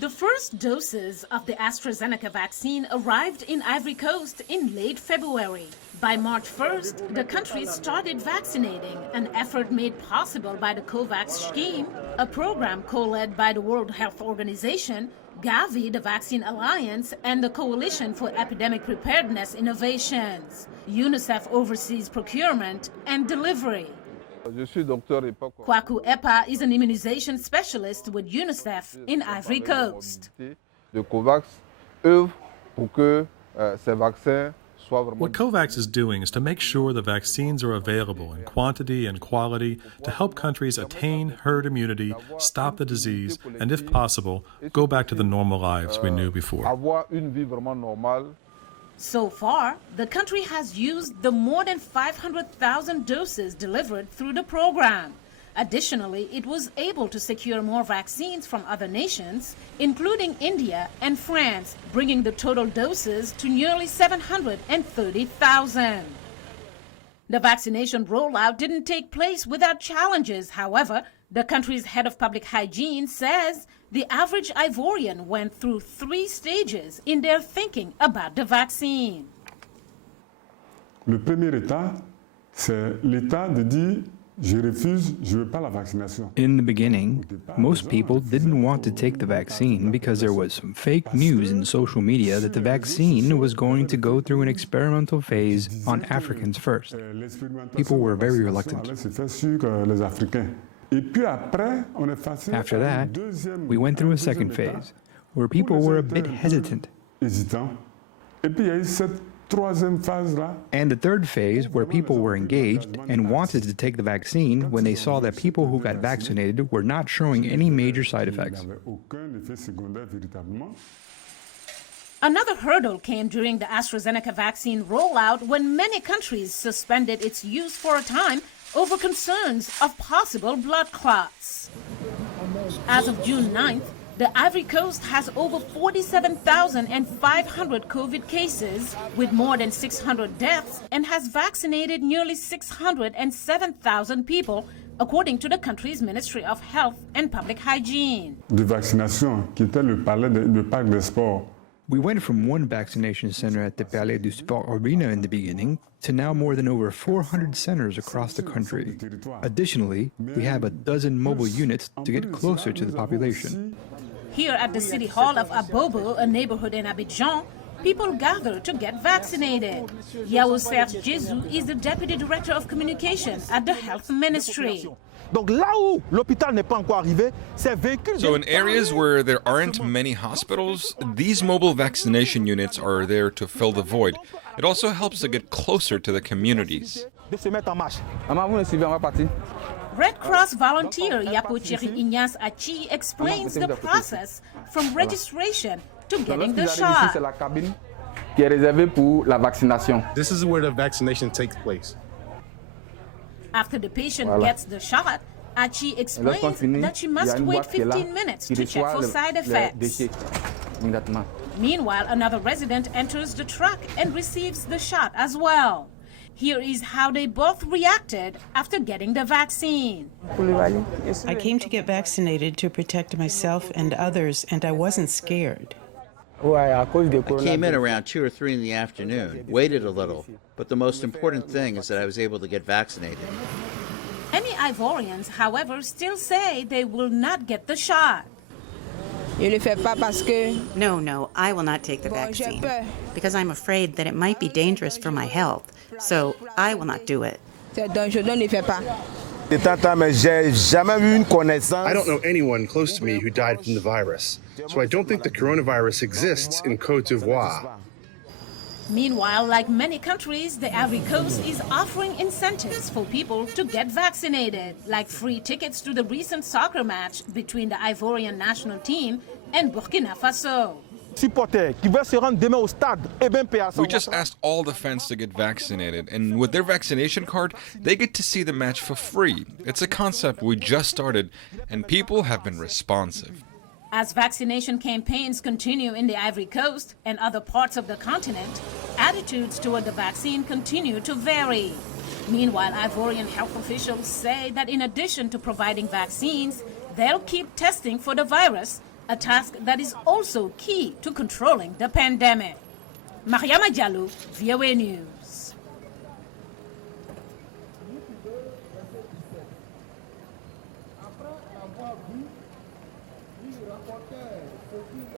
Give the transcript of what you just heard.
The first doses of the AstraZeneca vaccine arrived in Ivory Coast in late February. By March 1st, the country started vaccinating, an effort made possible by the COVAX scheme, a program co-led by the World Health Organization, Gavi, the Vaccine Alliance, and the Coalition for Epidemic Preparedness Innovations. UNICEF oversees procurement and delivery. Kwaku Epa is an immunization specialist with UNICEF in Ivory Coast. What COVAX is doing is to make sure the vaccines are available in quantity and quality to help countries attain herd immunity, stop the disease, and if possible, go back to the normal lives we knew before. So far, the country has used the more than 500,000 doses delivered through the program. Additionally, it was able to secure more vaccines from other nations, including India and France, bringing the total doses to nearly 730,000. The vaccination rollout didn't take place without challenges. However, the country's head of public hygiene says the average Ivorian went through 3 stages in their thinking about the vaccine. Le premier état, c'est l'état de dire je refuse, je veux pas la vaccination. In the beginning, most people didn't want to take the vaccine because there was some fake news in social media that the vaccine was going to go through an experimental phase on Africans first. People were very reluctant. After that, we went through a second phase, where people were a bit hesitant. And the third phase, where people were engaged and wanted to take the vaccine when they saw that people who got vaccinated were not showing any major side effects. Another hurdle came during the AstraZeneca vaccine rollout when many countries suspended its use for a time over concerns of possible blood clots. As of June 9th, the Ivory Coast has over 47,500 COVID cases, with more than 600 deaths, and has vaccinated nearly 607,000 people, according to the country's Ministry of Health and Public Hygiene. We went from one vaccination center at the Palais du Sport Arena in the beginning to now more than over 400 centers across the country. Additionally, we have a dozen mobile units to get closer to the population. Here at the City Hall of Abobo, a neighborhood in Abidjan, people gather to get vaccinated. Yao Serge Jesu is the Deputy Director of Communication at the Health Ministry. So in areas where there aren't many hospitals, these mobile vaccination units are there to fill the void. It also helps to get closer to the communities. Red Cross volunteer Yapochiri Ignace Achi explains the process from registration to getting the shot. This is where the vaccination takes place. After the patient gets the shot, Achi explains that she must wait 15 minutes to check for side effects. Meanwhile, another resident enters the truck and receives the shot as well. Here is how they both reacted after getting the vaccine. I came to get vaccinated to protect myself and others, and I wasn't scared. I came in around 2 or 3 in the afternoon, waited a little, but the most important thing is that I was able to get vaccinated. Many Ivorians, however, still say they will not get the shot. No, I will not take the vaccine because I'm afraid that it might be dangerous for my health, so I will not do it. I don't know anyone close to me who died from the virus, so I don't think the coronavirus exists in Côte d'Ivoire. Meanwhile, like many countries, the Ivory Coast is offering incentives for people to get vaccinated, like free tickets to the recent soccer match between the Ivorian national team and Burkina Faso. We just asked all the fans to get vaccinated, and with their vaccination card, they get to see the match for free. It's a concept we just started, and people have been responsive. As vaccination campaigns continue in the Ivory Coast and other parts of the continent, attitudes toward the vaccine continue to vary. Meanwhile, Ivorian health officials say that in addition to providing vaccines, they'll keep testing for the virus a task that is also key to controlling the pandemic. Mariama Diallo, VOA News.